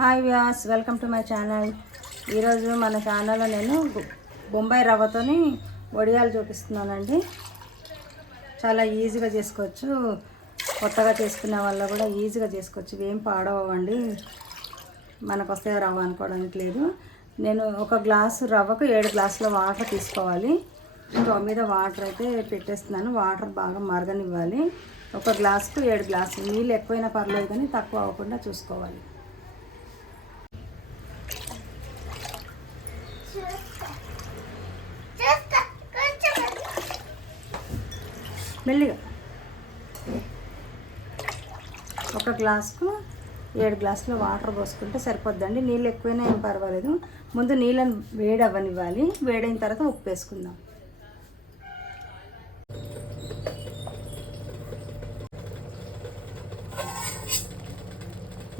Hi Vyas welcome to my channel. ఈరోజు మన ఛానల్లో నేను బొంబాయి రవ్వతోని వడియాలు చూపిస్తున్నానండి. చాలా ఈజీగా చేసుకోవచ్చు. కొత్తగా చేసుకునే వల్ల కూడా ఈజీగా చేసుకోవచ్చు. ఏం పాడవండి మనకు వస్తే రవ్వ అనుకోవడానికి లేదు. నేను ఒక గ్లాసు రవ్వకు ఏడు గ్లాసుల వాటర్ తీసుకోవాలి. స్టవ్ మీద వాటర్ అయితే పెట్టేస్తున్నాను. వాటర్ బాగా మరగనివ్వాలి. ఒక గ్లాసుకు ఏడు గ్లాసులు. నీళ్ళు ఎక్కువైనా పర్లేదు కానీ తక్కువ అవ్వకుండా చూసుకోవాలి. మెల్లిగా. ఒక గ్లాసుకు ఏడు గ్లాసులు వాటర్ పోసుకుంటే సరిపోద్దండి. నీళ్ళు ఎక్కువైనా ఏం పర్వాలేదు. ముందు నీళ్ళని వేడి అవ్వనివ్వాలి వేడైన తర్వాత ఉప్పు వేసుకుందాం.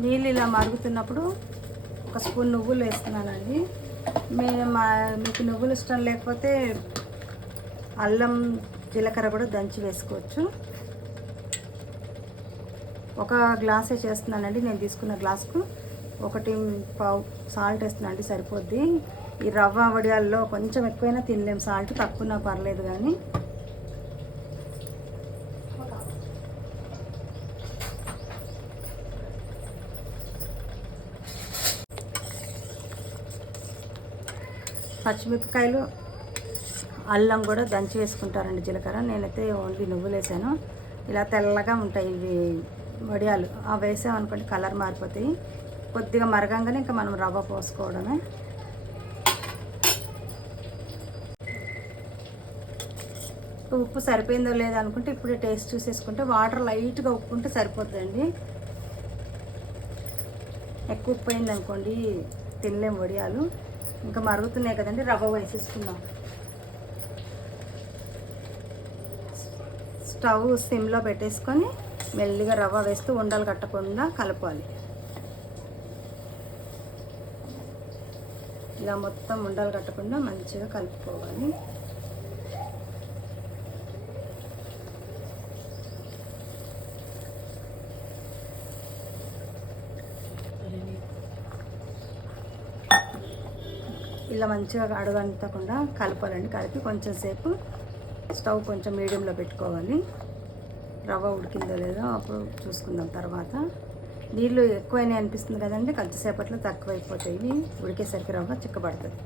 నీళ్ళు ఇలా మరుగుతున్నప్పుడు ఒక స్పూన్ నువ్వులు వేస్తున్నానండి మీ మా మీకు నువ్వులు ఇష్టం లేకపోతే అల్లం జీలకర్ర కూడా దంచి వేసుకోవచ్చు. ఒక గ్లాసే చేస్తున్నానండి నేను తీసుకున్న గ్లాస్కు. ఒకటి పావు సాల్ట్ వేస్తున్నానండి సరిపోద్ది. ఈ రవ్వ వడియాల్లో కొంచెం ఎక్కువైనా తినలేం సాల్ట్ తక్కువనా పర్లేదు కానీ. పచ్చిమిరపకాయలు అల్లం కూడా దంచి వేసుకుంటారండి జీలకర్ర. నేనైతే ఓన్లీ నువ్వులు వేసాను. ఇలా తెల్లగా ఉంటాయి ఇవి వడియాలు. అవి వేసామనుకోండి కలర్ మారిపోతాయి. కొద్దిగా మరగంగానే ఇంకా మనం రవ్వ పోసుకోవడమే. ఉప్పు సరిపోయిందో లేదో అనుకుంటే ఇప్పుడు టేస్ట్ చూసేసుకుంటే వాటర్ లైట్గా ఉప్పు ఉంటే సరిపోతుందండి. ఎక్కువ ఉప్పు అయింది అనుకోండి తినలేం వడియాలు. ఇంకా మరుగుతున్నాయి కదండి రవ్వ వేసేసుకుందాం. స్టవ్ సిమ్లో పెట్టేసుకొని మెల్లిగా రవ్వ వేస్తూ ఉండలు కట్టకుండా కలపాలి. ఇలా మొత్తం ఉండలు కట్టకుండా మంచిగా కలుపుకోవాలి. ఇలా మంచిగా అడగంటకుండా కలపాలండి. కలిపి కొంచెం సేపు స్టవ్ కొంచెం మీడియంలో పెట్టుకోవాలి. రవ్వ ఉడికిందో లేదో అప్పుడు చూసుకుందాం తర్వాత. నీళ్ళు ఎక్కువైనా అనిపిస్తుంది కదండి కొంచెంసేపట్లో తక్కువ అయిపోతాయి ఇవి ఉడికేసరికి రవ్వ చిక్కబడుతుంది.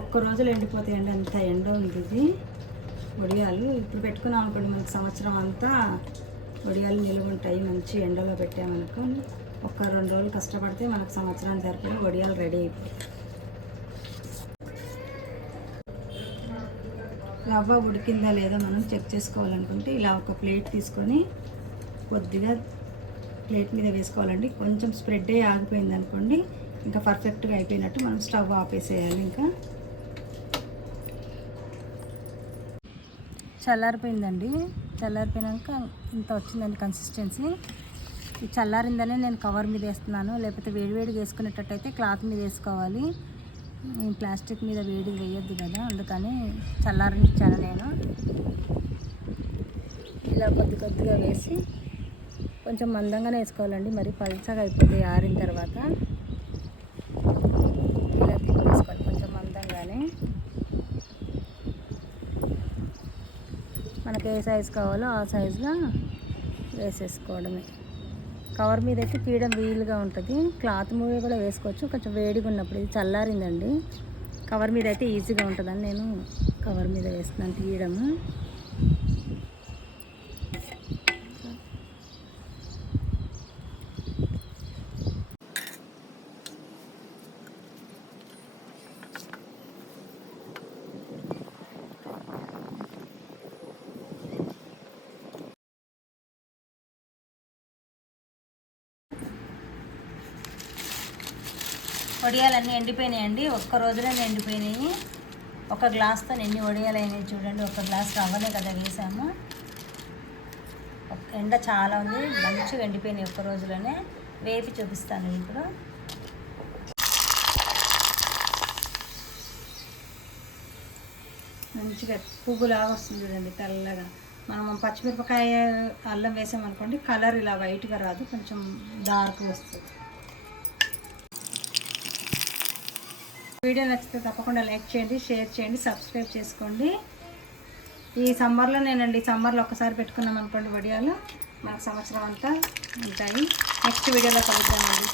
ఒక్క రోజులు ఎండిపోతాయండి అంత ఎండ ఉంది ఇది. వడియాలు ఇప్పుడు పెట్టుకున్నాం అనుకోండి మనకు సంవత్సరం అంతా వడియాలు నిలువ ఉంటాయి మంచి ఎండలో పెట్టామనుకో ఒక్క రెండు రోజులు కష్టపడితే మనకు సంవత్సరానికి సరిపడే వడియాలు రెడీ అయిపోతాయి. రవ్వ ఉడికిందా లేదో మనం చెక్ చేసుకోవాలనుకుంటే ఇలా ఒక ప్లేట్ తీసుకొని కొద్దిగా ప్లేట్ మీద వేసుకోవాలండి. కొంచెం స్ప్రెడ్ అయ్యి ఆగిపోయింది అనుకోండి ఇంకా పర్ఫెక్ట్గా అయిపోయినట్టు మనం స్టవ్ ఆపేసేయాలి ఇంకా. చల్లారిపోయిందండి. చల్లారిపోయినాక ఇంత వచ్చిందండి కన్సిస్టెన్సీ చల్లారిందనే నేను కవర్ మీద వేస్తున్నాను. లేకపోతే వేడివేడిగా వేసుకునేటట్టయితే క్లాత్ మీద వేసుకోవాలి. ప్లాస్టిక్ మీద వేడి వేయొద్దు కదా. అందుకని చల్లారనిచ్చాను నేను. ఇలా కొద్ది కొద్దిగా వేసి కొంచెం మందంగానే వేసుకోవాలండి. మరి పల్చగా అయిపోతుంది ఆరిన తర్వాత. ఇలా తిప్పేసుకోవాలి కొంచెం మందంగానే. మనకి ఏ సైజు కావాలో ఆ సైజులో వేసేసుకోవడమే. కవర్ మీద అయితే తీయడం వీలుగా ఉంటుంది. క్లాత్ మూవీ కూడా వేసుకోవచ్చు. కొంచెం వేడిగా ఉన్నప్పుడు ఇది చల్లారిందండి. కవర్ మీద అయితే ఈజీగా ఉంటుందని నేను కవర్ మీద వేస్తున్నాను తీయడము. వడియాలన్నీ ఎండిపోయినాయండి. ఒక్క రోజులోనే ఎండిపోయినాయి. ఒక గ్లాస్తో ఎన్ని వడియాలు అయినాయి చూడండి. ఒక గ్లాస్ రవ్వనే కదా వేసాము. ఎండ చాలా ఉంది. మంచిగా ఎండిపోయినాయి ఒక్క రోజులోనే. వేపి చూపిస్తాను ఇప్పుడు. మంచిగా పువ్వులాగా వస్తుంది చూడండి తెల్లగా. మనం పచ్చిమిరపకాయ అల్లం వేసామనుకోండి కలర్ ఇలా వైట్గా రాదు. కొంచెం డార్క్ వస్తుంది. వీడియో నచ్చితే తప్పకుండా లైక్ చేయండి షేర్ చేయండి సబ్స్క్రైబ్ చేసుకోండి. ఈ సమ్మర్లో నేనండి సమ్మర్లో ఒకసారి పెట్టుకున్నాం అనుకోండి వడియాలు. మనకు సంవత్సరం అంతా ఉంటాయి. నెక్స్ట్ వీడియోలో కలుద్దామండి.